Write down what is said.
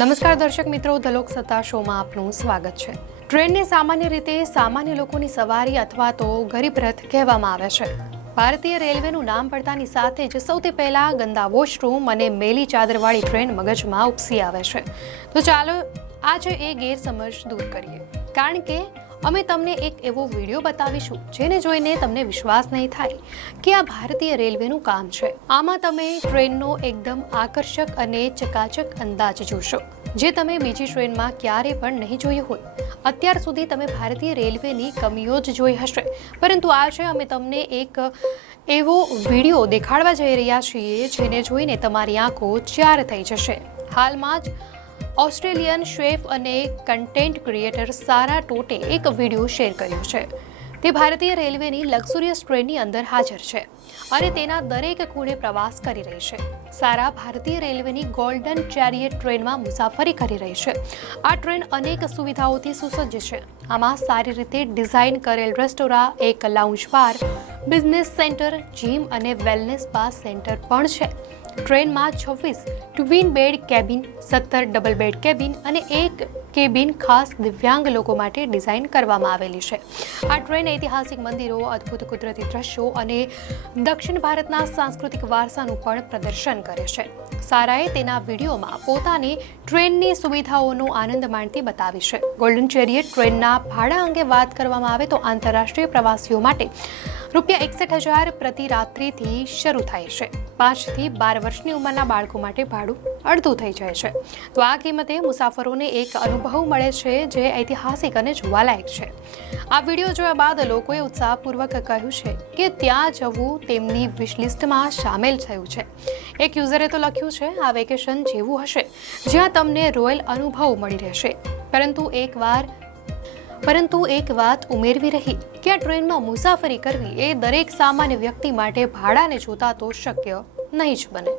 નમસ્કાર દર્શક મિત્રો, ધ લોકસત્તા શોમાં આપનું સ્વાગત છે। ટ્રેનને સામાન્ય રીતે સામાન્ય લોકોની સવારી અથવા તો ગરીબ રથ કહેવામાં આવે છે। ભારતીય રેલવેનું નામ પડતાની સાથે જ સૌથી પહેલા ગંદા વોશરૂમ અને મેલી ચાદરવાળી ટ્રેન મગજમાં ઉપસી આવે છે। તો ચાલો આજે એ ગેરસમજ દૂર કરીએ, કારણ કે અમે તમને એક એવો વિડીયો બતાવીશું જેને જોઈને તમને વિશ્વાસ નહીં થાય કે આ ભારતીય રેલવેનું કામ છે। આમાં તમે ટ્રેનનો એકદમ આકર્ષક અને ચકાચક અંદાજ જોશો, જે તમે બીજી ટ્રેનમાં ક્યારે પણ નહીં જોયું હોય। અત્યાર સુધી તમે ભારતીય રેલવેની કમીઓ જ જોઈ હશે, પરંતુ આજે અમે તમને એક એવો વિડીયો દેખાડવા જઈ રહ્યા છીએ જેને જોઈને તમારી આંખો ચાર થઈ જશે। હાલમાં જ ઓસ્ટ્રેલિયન શેફ અને કન્ટેન્ટ ક્રિએટર સારા ટોટે એક વિડીયો શેર કર્યો છે। તે ભારતીય રેલવેની લક્ઝુરિયસ ટ્રેનની અંદર હાજર છે અને તેના દરેક ખૂણે પ્રવાસ કરી રહી છે। સારા ભારતીય રેલવેની ગોલ્ડન ચેરિયટ ટ્રેનમાં મુસાફરી કરી રહી છે। આ ટ્રેન અનેક સુવિધાઓથી સુસજ્જ છે। આમાં સારી રીતે ડિઝાઇન કરેલ રેસ્ટોરાં, એક lounge bar, business centre, gym અને વેલનેસ સ્પા સેન્ટર પણ છે। ટ્રેનમાં 26 twin bed cabin, 17 double bed cabin અને એક કેબિન ખાસ દિવ્યાંગ લોકો માટે ડિઝાઇન કરવામાં આવેલી છે। આ ટ્રેન ઐતિહાસિક મંદિરો, અદ્ભુત કુદરતી દ્રશ્યો અને દક્ષિણ ભારતના સાંસ્કૃતિક વારસાનું પણ પ્રદર્શન કરે છે। સારાએ તેના વિડીયોમાં પોતાની ટ્રેનની સુવિધાઓનો આનંદ માણતી બતાવી છે। ગોલ્ડન ચેરિયટ ટ્રેનના ભાડા અંગે વાત કરવામાં આવે તો આંતરરાષ્ટ્રીય પ્રવાસીઓ માટે ₹61,000 પ્રતિ રાત્રિથી શરૂ થાય છે। 5 થી 12 વર્ષની ઉંમરના બાળકો માટે ભાડું અડધું થઈ જાય છે। તો આ કિંમતે મુસાફરોને એક અનુભવ મળે છે જે ઐતિહાસિક અને જોવાલાયક છે। આ વિડીયો જોયા બાદ લોકોએ ઉત્સાહપૂર્વક કહ્યું છે કે ત્યાં જવું તેમની વિશલિસ્ટમાં સામેલ થયું છે। એક યુઝરે તો લખ્યું છે, આ વેકેશન જેવું હશે જ્યાં તમને રોયલ અનુભવ મળી રહેશે। પરંતુ એક વાત ઉમેરવી રહી કે આ ટ્રેનમાં મુસાફરી કરવી એ દરેક સામાન્ય વ્યક્તિ માટે ભાડાને જોતા તો શક્ય નહીં જ બને।